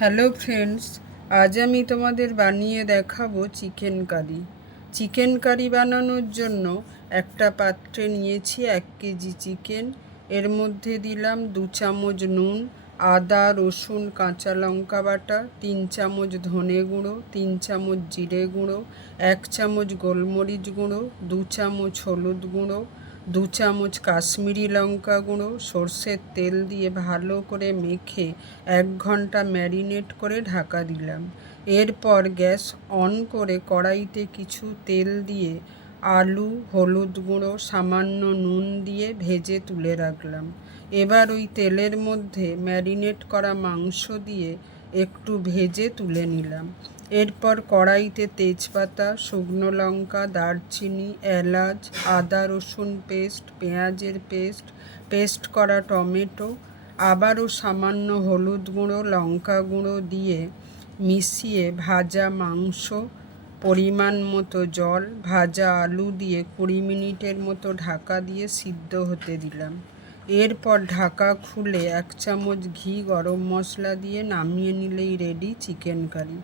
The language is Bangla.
হ্যালো ফ্রেন্ডস, আজ আমি তোমাদের বানিয়ে দেখাবো চিকেন কারি। চিকেন কারি বানানোর জন্য একটা পাত্রে নিয়েছি 1 কেজি চিকেন। এর মধ্যে দিলাম 2 চামচ নুন, আদা রসুন কাঁচা লঙ্কা বাটা, 3 চামচ ধনে গুঁড়ো, 3 চামচ জিরে গুঁড়ো, 1 চামচ গোলমরিচ গুঁড়ো, 2 চামচ হলুদ গুঁড়ো, 2 চামচ কাশ্মীরি লঙ্কা গুঁড়ো, সর্ষের তেল দিয়ে ভালো করে মেখে 1 ঘন্টা ম্যারিনেট করে ঢাকা দিলাম। এরপর গ্যাস অন করে কড়াইতে কিছু তেল দিয়ে আলু, হলুদ গুঁড়ো, সামান্য নুন দিয়ে ভেজে তুলে রাখলাম। এবার ওই তেলের মধ্যে ম্যারিনেট করা মাংস দিয়ে একটু ভেজে তুলে নিলাম। এরপর কড়াইতে তেজপাতা, শুকনো লঙ্কা, দারচিনি, এলাচ, আদা রসুন পেস্ট, পেঁয়াজের পেস্ট করা টমেটো, আবারও সামান্য হলুদ গুঁড়ো, লঙ্কা গুঁড়ো দিয়ে মিশিয়ে ভাজা মাংস, পরিমাণ মতো জল, ভাজা আলু দিয়ে 20 মিনিটের মতো ঢাকা দিয়ে সিদ্ধ হতে দিলাম। এরপর ঢাকা খুলে 1 চামচ ঘি, গরম মশলা দিয়ে নামিয়ে নিলেই রেডি চিকেন কারি।